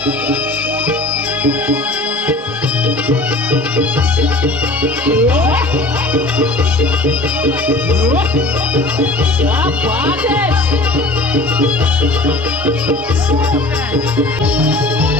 Rapazes! Rapazes!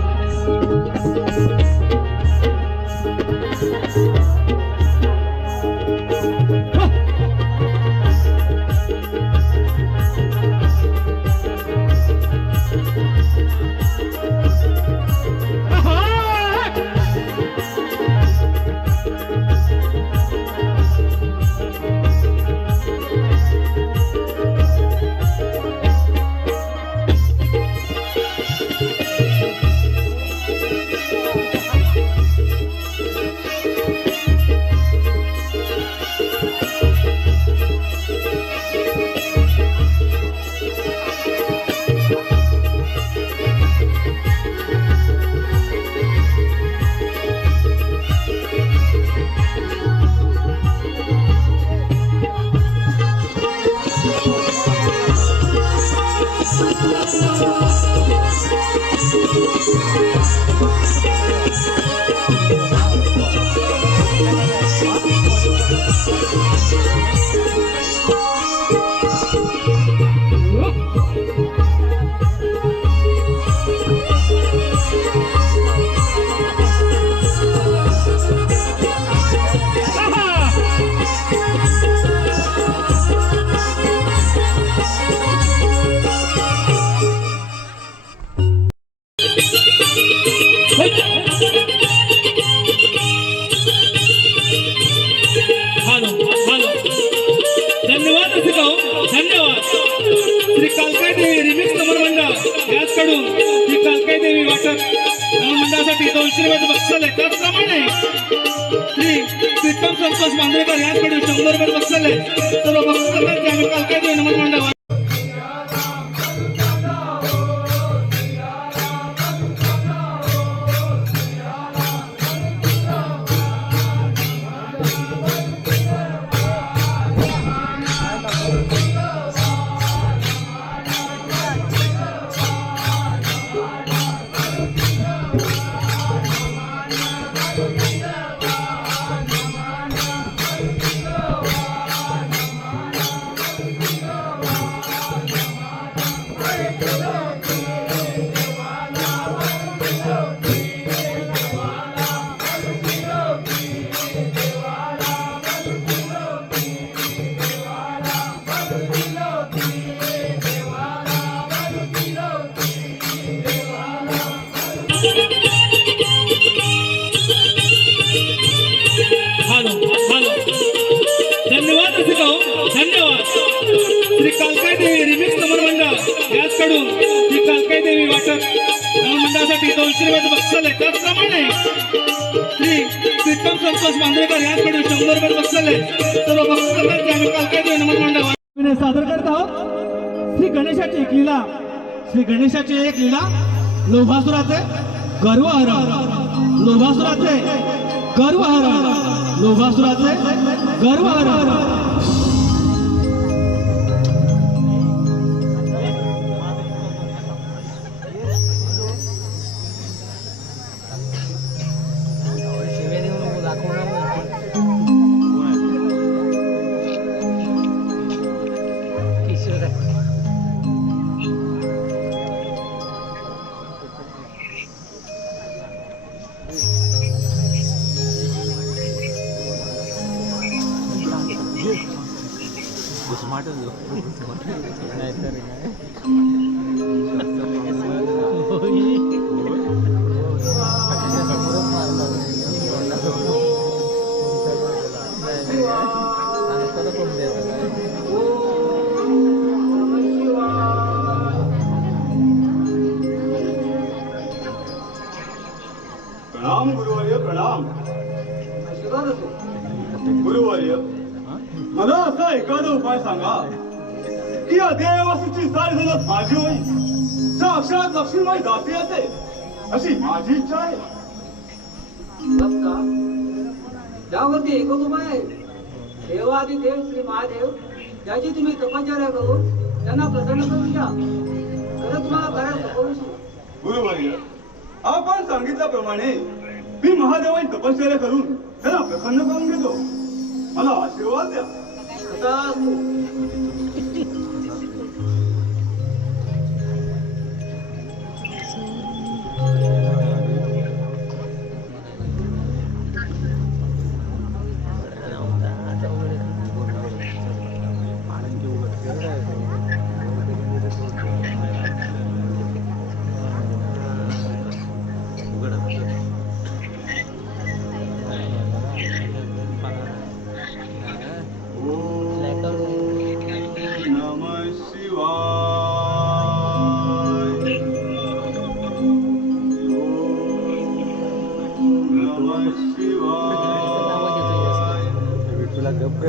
देवी remix मंडळ याचकडून श्री कालकाय देवी वाटप नमन मंडळासाठी दोनशे रुपयाचं बक्षल आहे. त्याचप्रमाणे श्री प्रीतम संतोष याचकडून शंभर रुपये बक्षल आहे. सर्व आम्ही देवी नमन मंडळ सादर करत आहोत. श्री गणेशाची एक लीला श्री गणेशाची एक लीला लोभासुराचे गर्वहरण लोभासुराचे गर्वहरण लोभासुराचे गर्वहरण प्रणाम गुरुवर्य प्रणाम आशीर्वाद असो लक्ष्मीबाई दासी असे. अशी माझी इच्छा आहे. त्यावरती उपाय आहे देवादी देव श्री महादेव ज्याची तुम्ही तपश्चर्या करून त्यांना प्रसन्न करून घ्या. तर तुम्हाला करायला गुरुवर्य आपण सांगितल्याप्रमाणे मी महादेवांची तपश्चर्या करून त्यांना प्रसन्न करून घेतो. मला आशीर्वाद द्या.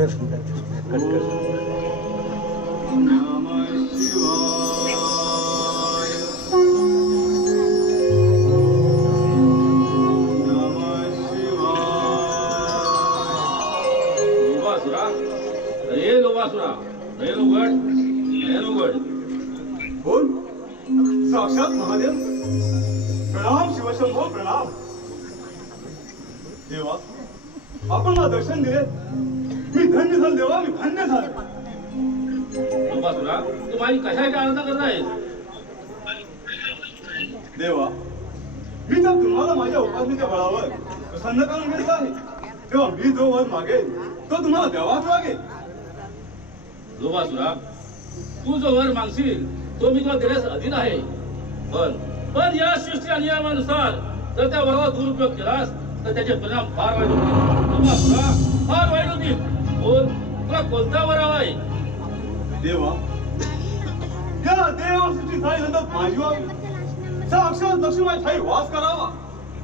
रे उघड रे उघड बोल साक्षात महादेव. प्रणाम शिवशंभो प्रणाम. देवा आपण मला दर्शन दिले. मी धन्य झालो देवा मी धन्य झालो. लोबासुरा तू माझी कशाची आनंद करत देवा मी तर तुम्हाला माझ्या उपासनेच्या बळावर प्रसन्न करून घेतलं आहे. तेव्हा मी जो वर मागेल तो तुम्हाला द्यावाच लागेल लोबासुरा तू जो वर मागशील तो मी तुला देण्यास अधीन आहे. पण पण या सृष्टी नियमानुसार जर त्या वराचा दुरुपयोग केलास तर त्याचे परिणाम फार वाईट होतील. फार वाईट होतील. बोल तुला कोणता हवा आहे? देवा. या देवाची थाळी नंतर माझी व्हावी साक्षात लक्ष्मीबाई ठाई वास करावा.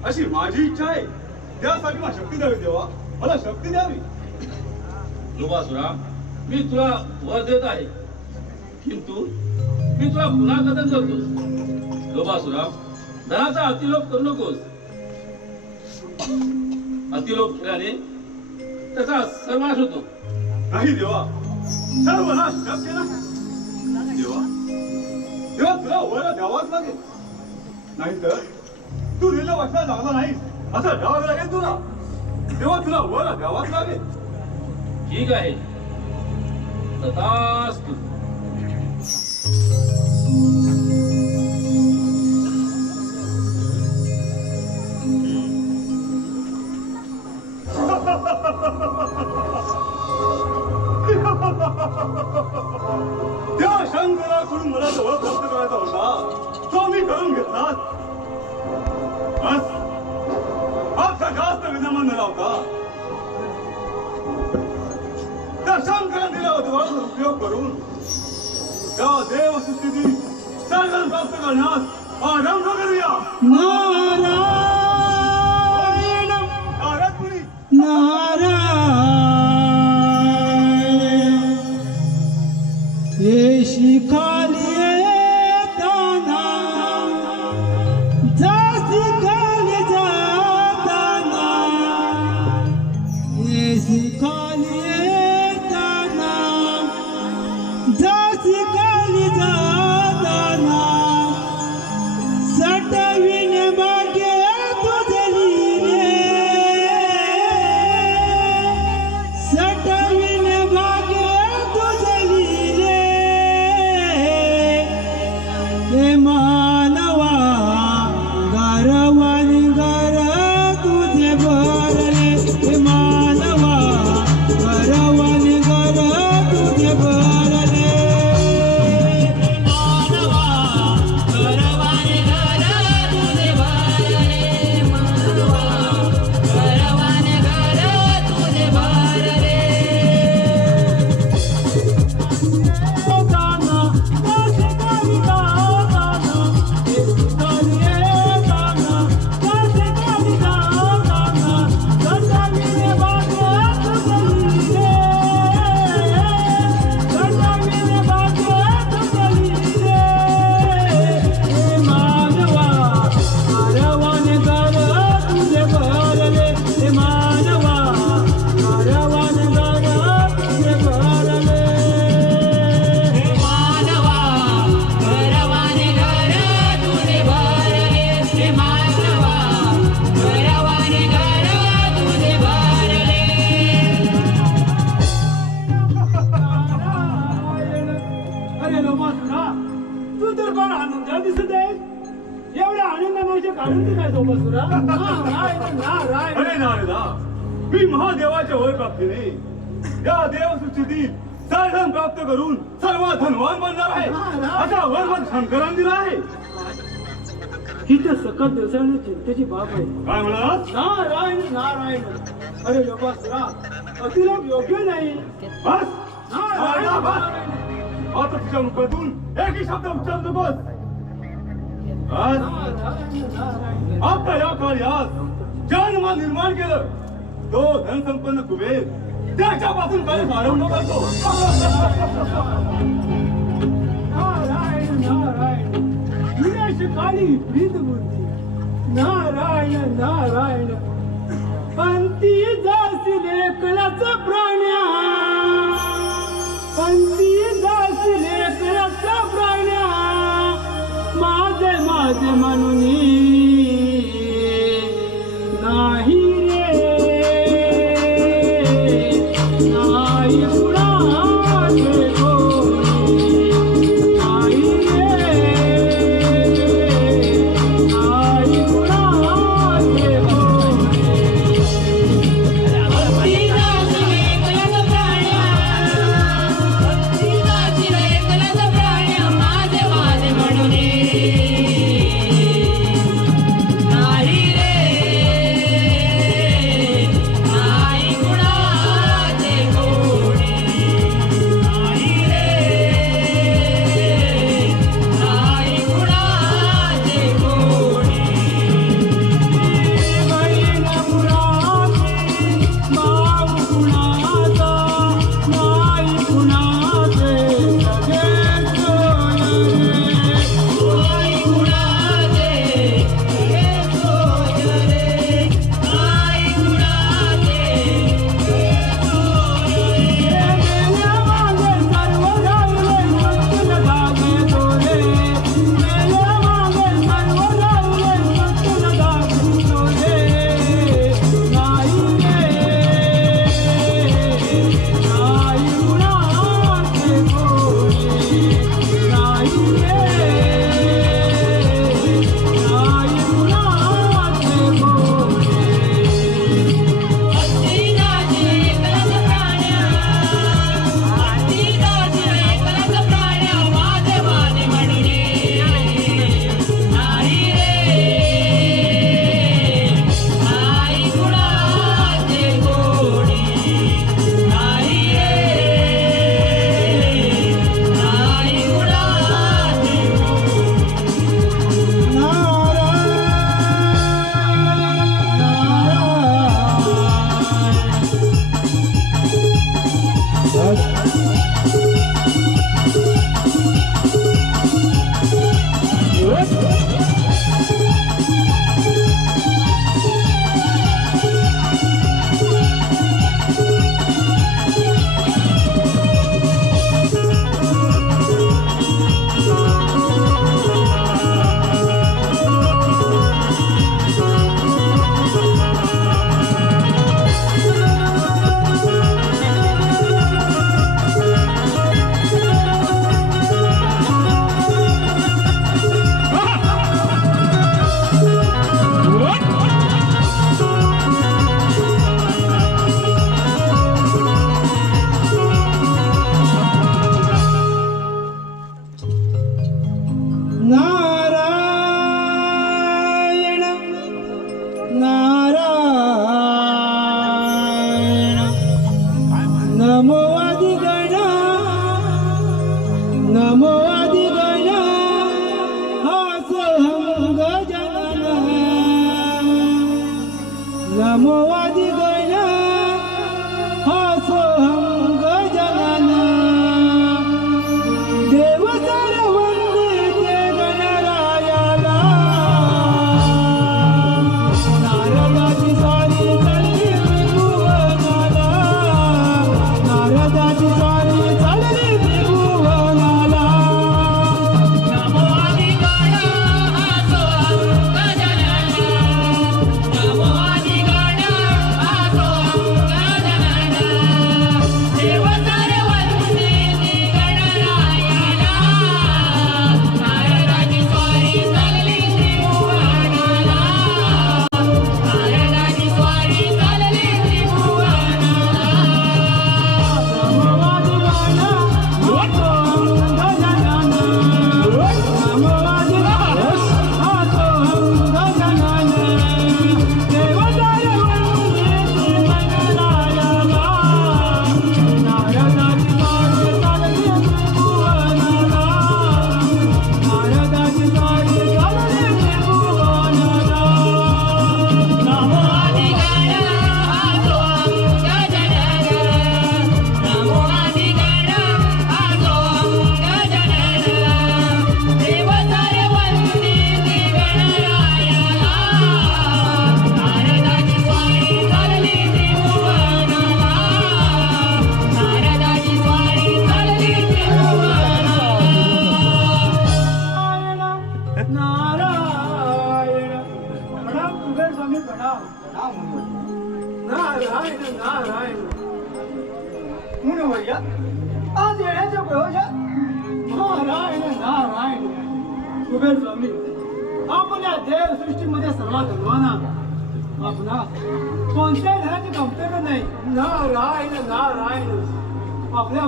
अशी माझी इच्छा आहे. त्यासाठी मला शक्ती द्यावी देवा. मला शक्ती द्यावी. लोबासुरा मी तुला वर देत आहे. किंतु मी तुला पुन्हा कथन करतो. लोबासुरा धनाचा अतिलोप करू नकोस. अतिलोप केल्याने त्याचा सर्वांश होतो. नाही देवा. सर्वनाश नाही देवा. देवा तुला वर द्यावाच लागेल. नाहीतर तू दिलेल्या वाचला लागला नाहीस. असं द्यावं लागेल तुला. तेव्हा तुला वर द्यावाच लागेल. ठीक आहे. तथास्तु. त्या देवसुस्थिती सर्जन प्राप्त करण्यास आरंभ करूया नारायण या देवसृष्टीतील साधन प्राप्त करून सर्व धनवान बनणार आहे. असा वर मग शंकरांनी दिला आहे. ही तर सकत दिवसाने चिंतेची बाब आहे. काय म्हणालास? नारायण नारायण. अरे योगासुरा अतिलोक योग्य नाही. बस. आता बस. आता तुझ्या मुखातून एकही शब्द उच्चार नकोस आज नारायण नारायण. आता या कार्यास जन्म निर्माण केलं. तो धनसंपन्न कुबेर. त्याच्यापासून काही वाढवणं करतो नारायण नारायण. विनाशकाली प्रीत बुद्धी नारायण नारायण. पंती जासिले कलाच प्राण्या. पंती जासिले कलाच प्राण्या. माझे माझे म्हणून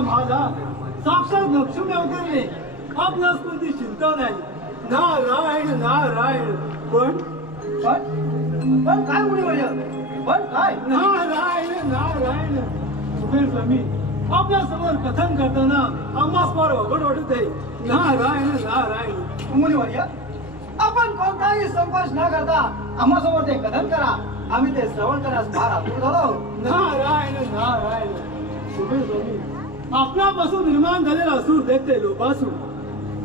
नारायण माझा साक्षात लक्ष्मी अवतरले. आपला स्मृती चिंता नाही. नारायण नारायण. पण पण पण काय मुली पण काय? नारायण नारायण. कुबेर स्वामी आपल्यासमोर कथन करताना आम्हास फार अवघड वाटत आहे. नारायण नारायण. मुनिवर्य आपण कोणताही संघर्ष न करता आम्हासमोर ते कथन करा. आम्ही ते श्रवण करण्यास फार आतुर झालो नारायण नारायण. कुबेर स्वामी आपल्यापासून निर्माण झालेला असूर देखते लोपासून.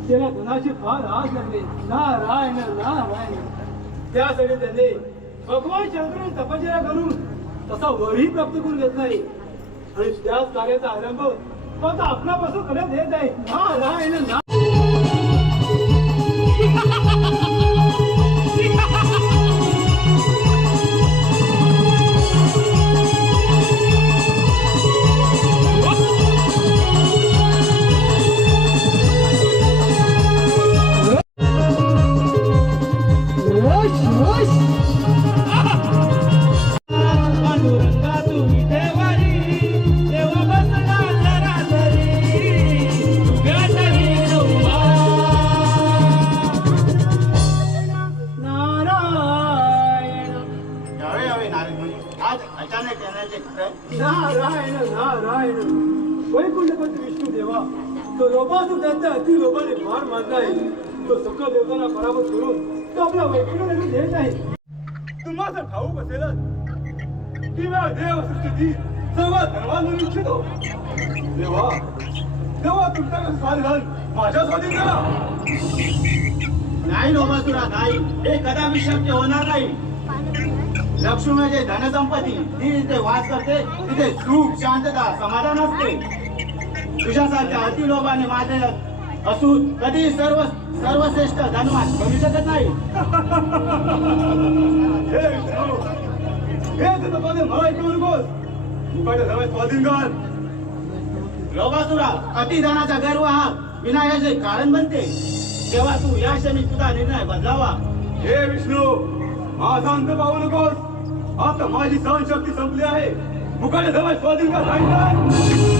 त्याला धनाची फार आस लागली? नारायण नारायण. त्यासाठी त्याने भगवान शंकराने तपश्चर्या करून तसा वरही प्राप्त करून घेत नाही. आणि त्याच कार्याचा आरंभ फक्त आपल्यापासून करण्यात येत आहे. नारायण ना नाही लोभासुरा नाही. हे कदापि शक्य होणार नाही. लक्ष्मी धनसंपत्ती ती जिथे वास करते तिथे सुख शांतता समाधान असते. तुझ्यासारख्या अतिलोभाने माझे असून कधी सर्व सर्वश्रेष्ठ धनवान बनू शकत नाही. हे विष्णू हे स्वाधीन कर. लोभासुरा अतिधनाचा गर्व हा. विनायाचे कारण बनते. तेव्हा तू या क्षणी तुझा निर्णय बदलावा. हे विष्णू माझा अंत पाहू नकोस. आता माझी सहनशक्ती संपली आहे. मुकाट्या समज स्वाधीन कर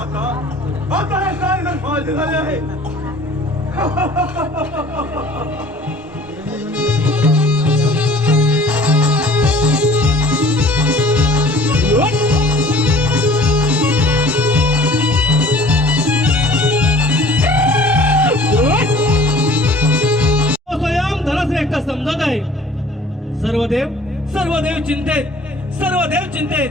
आता आता हे काय माझे झाले आहे स्वयं धनश्रेष्ठ समजत आहे. सर्वदेव सर्व देव चिंतेत सर्व देव चिंतेत.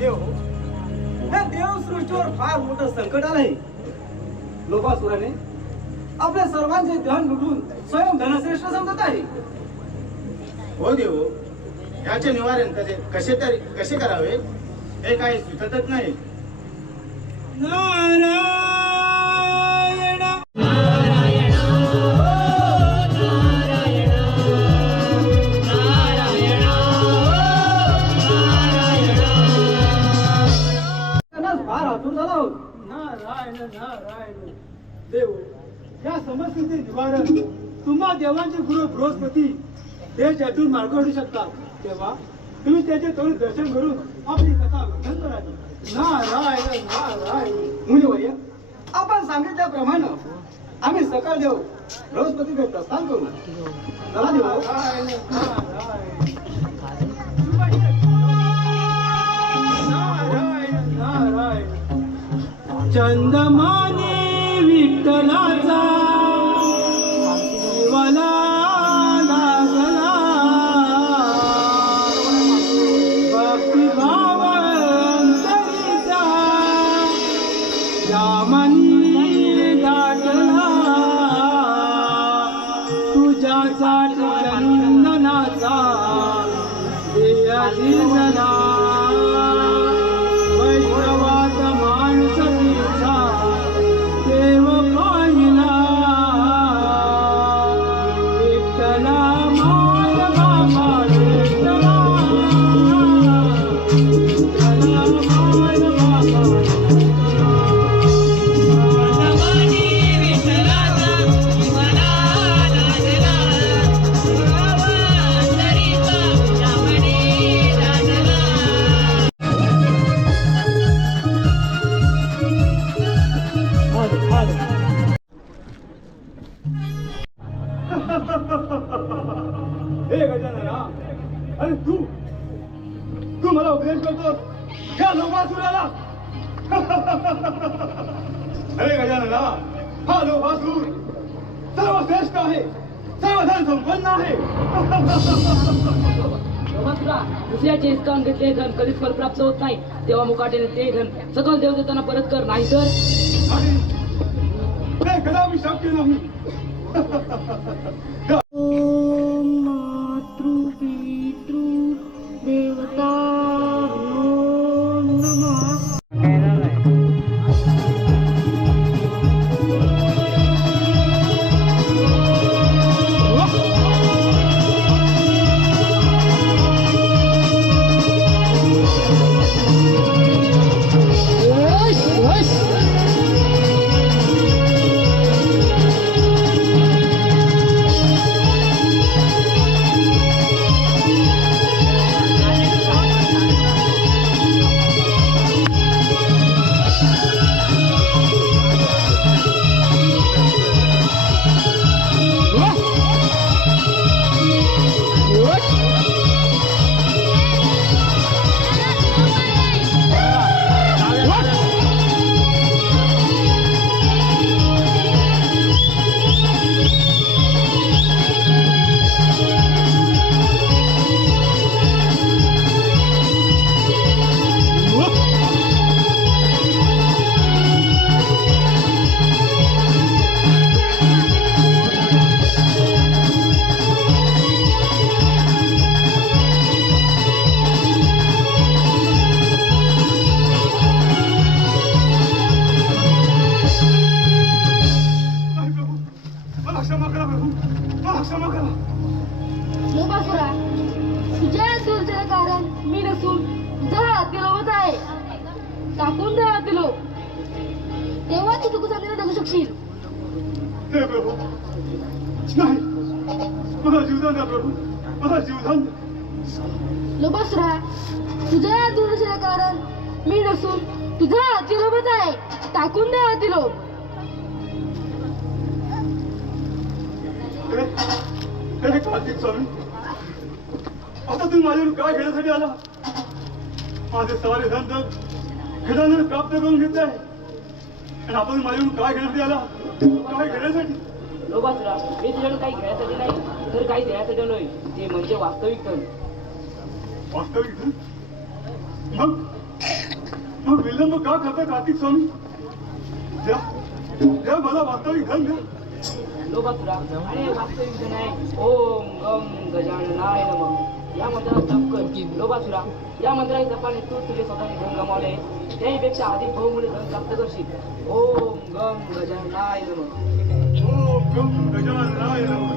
देव या देव सृष्टीवर फार मोठं संकट आलंय. लोकासुराने आपल्या सर्वांचे धन लुटून स्वयं धनश्रेष्ठ समजत आहे. हो देव याचे निवारण कसे कसे तरी कसे करावे? हे काही सुचतच नाही. नारायण! देव या समस्येचे निवारण तुम्हा देवांचे गुरु बृहस्पती देश यातून मार्ग काढू शकतात. तेव्हा तुम्ही त्याचे थोडे दर्शन करून आपली कथा वर्णन करावी. नारायण नारायण मुनिवर्य आपण सांगितल्याप्रमाणे आम्ही सकाळ देऊ बृहस्पतीकडे प्रस्थान करू. चला देव. नारायण नारायण. चंदमाने विठ्ठलाचा. लोभासुराला अरे गजानना हा लोभासूर सर्वश्रेष्ठ आहे सर्वधन संपन्न आहे. नमस्कार दुसऱ्याचे हिसकावून घेतले धन कधीच फल प्राप्त होत नाही. तेव्हा मुकाटेने ते धन सकल देव देताना परत कर नाही तर ते कदापि शक्य नाही. माझे सारे धन खजाने प्राप्त करून घेतले. आणि आपण माझ्याकडून काय घेण्यासाठी आला काय घेण्यासाठी? लोबासुरा मी काही घ्यायसाठी नाही तर काही ते म्हणजे वास्तविक धन. वास्तविक धन? मग? मग विलंब का करता कार्तिक स्वामी? द्या. द्या मला वास्तविक धन द्या. लोबासुरा आणि वास्तविक धन आहे. ओम गम गजाननाय नमः. या मंत्रात जप कर लोबासुरा या मंत्राच्या जपाने तू तुझे स्वतःचे धन गमावले त्याहीपेक्षा अधिक बहुमूल्य धन प्राप्त करशील ओम गम गजाननाय नमः ओम गम गजाननाय नमः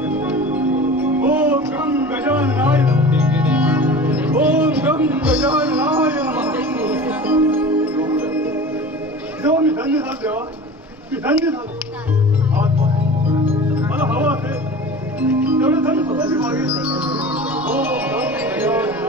ओम गम गजाननाय नमः ओम गम गजाननाय नमः देवा मी धन्य झालो देवा मी धन्य झालो आजपासून मला हवं असेल तेवढं धन स्वतःची मागेल हो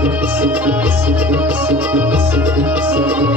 Thank you.